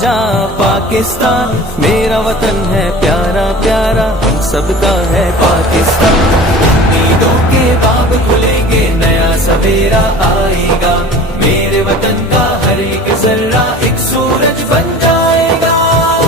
جا پاکستان، میرا وطن ہے پیارا پیارا، ہم سب کا ہے پاکستان۔ امیدوں کے باب کھلیں گے، نیا سویرا آئے گا، میرے وطن کا ہر ایک ذرہ ایک سورج بن جائے گا۔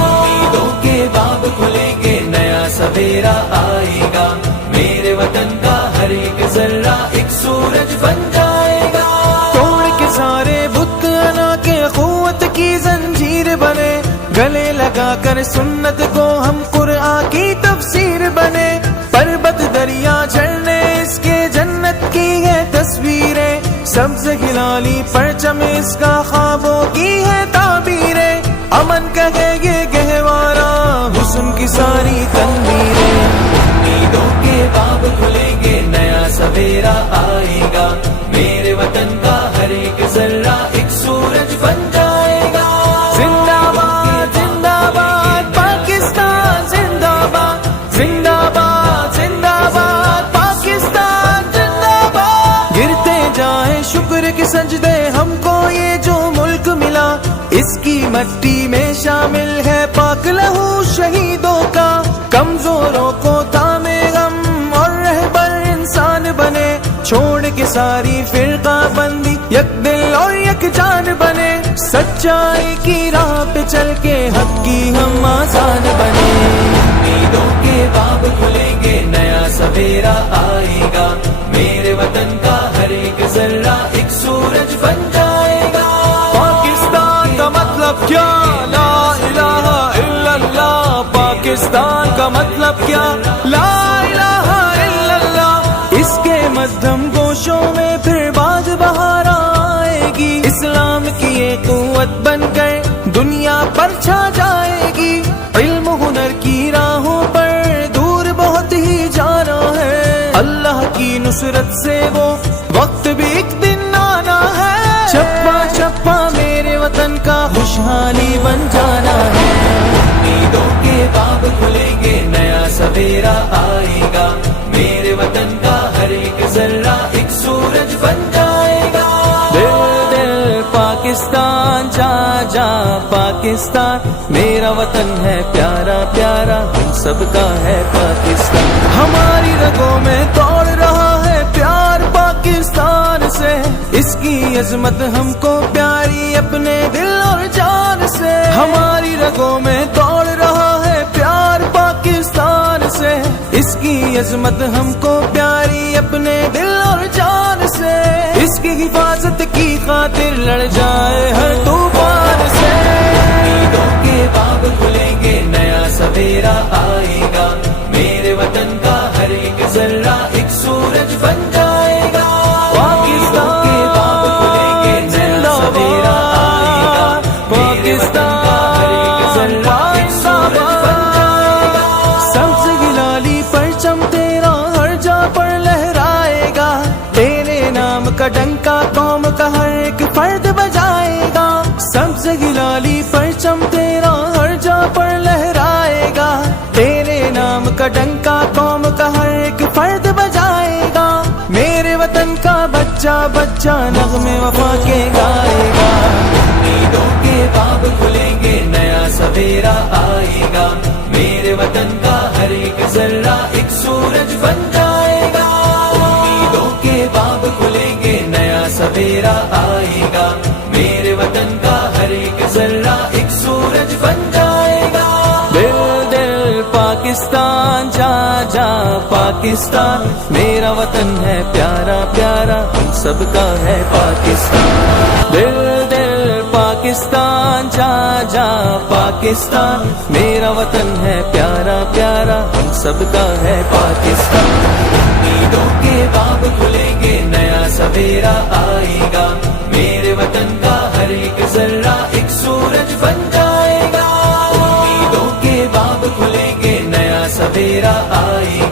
امیدوں کے باب کھلیں گے، نیا سویرا آئے گا، میرے وطن کا ہر ایک ذرہ ایک سورج بن جائے گا۔ توڑ کے سارے بت انا کے قوت کی زنجیر بنے، گلے لگا کر سنت کو ہم قرآن کی تفسیر بنے، پربت دریا جھرنے اس کے جنت کی ہے تصویریں، سبز ہلالی پرچم اس کا خوابوں کی ہے تعبیریں، امن کہے یہ گہوارہ حسن کی ساری تنویریں۔ امیدوں کے باب کھلیں گے، نیا سویرا آئے گا، میرے وطن کا ہر ایک ذرہ ایک سورج بن جائے گا۔ زندہ باد زندہ باد پاکستان، زندہ باد زندہ باد زندہ باد پاکستان، زندہ باد۔ گرتے جائیں شکر کے سجدے ہم کو یہ جو ملک ملا، اس کی مٹی میں شامل ہے پاک لہو شہیدوں کا، کمزوروں کو تھامے غم اور رہبر انسان بنے، چھوڑ کے ساری فرقہ بندی یک دل اور یک جان بنے، سچائی کی راہ پہ چل کے حق کی ہم آسان بنے۔ امیدوں کے باب کھلیں گے، نیا سویرا آئے گا، میرے وطن کا ہر ایک ذرہ ایک سورج بن جائے گا۔ پاکستان کا مطلب کیا؟ لا الہ الا اللہ۔ پاکستان کا مطلب کیا؟ لا الہ الا اللہ۔ اس کے مدھم گوشوں میں پھر باز بہار آئے گی، اسلام کی ایک قوت بن کر دنیا پر چھا جائے گی، علم ہنر کی راہوں پر دور بہت ہی جانا ہے، اللہ کی نصرت سے وہ وقت بھی ایک دن آنا ہے، چپا چپا میرے وطن کا خوشحالی بن جانا ہے۔ امیدوں کے باب کھلیں گے، نیا سویرا آئے گا، میرے وطن کا ہر ایک ذرہ ایک سورج بن جائے گا۔ دل دل پاکستان، جا جا پاکستان، میرا وطن ہے پیارا پیارا، ہم سب کا ہے پاکستان۔ ہماری رگوں میں دوڑ رہا ہے پیار پاکستان سے، اس کی عظمت ہم کو پیاری اپنے دل اور جان سے، ہماری رگوں میں دوڑ رہا ہے پیار پاکستان سے، اس کی عظمت ہم کو پیاری اپنے دل اور جان سے، اس کی حفاظت کی خاطر لڑ جائے ہر طوفان سے۔ امیدوں کے باب کھلیں گے، نیا سویرا آئے گا، میرے وطن کا ہر ایک ذرہ ایک سورج بن جائے گا۔ پاکستان کے باب کھلیں گے، نیا سویرا آئے گا، پاکستان کا ہر ایک ذرہ ایک سورج بن جائے گا۔ سبز ہلالی پرچم تیرا ہر جا پر لہرائے گا، تیرے نام کا ڈنکا قوم کا ہر ایک فرد بجائے گا، سبز ہلالی پرچم تیرا ہر جا پر لہرائے گا، تیرے نام کا ڈنکا قوم کا ہر ایک فرد بجائے گا، میرے وطن کا بچہ بچہ نغمے وفا کے گائے گا۔ امیدوں کے باب کھلیں گے، نیا سویرا آئے گا، میرے وطن کا ہر ایک ذرہ ایک سورج بن جائے گا۔ امیدوں کے باب کھلیں گے، نیا سویرا آئے گا، میرے وطن کا ہر ایک ذرہ ایک سورج بن جائے گا۔ دل دل پاکستان، جا جا پاکستان، میرا وطن ہے پیارا پیارا، ہم سب کا ہے پاکستان۔ دل دل پاکستان، جا جا پاکستان، میرا وطن ہے پیارا پیارا، ہم سب کا ہے پاکستان۔ امیدوں کے باب کھلیں گے، نیا سویرا آئے گا، میرے وطن کا ہر ایک ذرہ ایک سورج بن جائے گا۔ امیدوں کے باب کھلیں گے، نیا سویرا آئے گا۔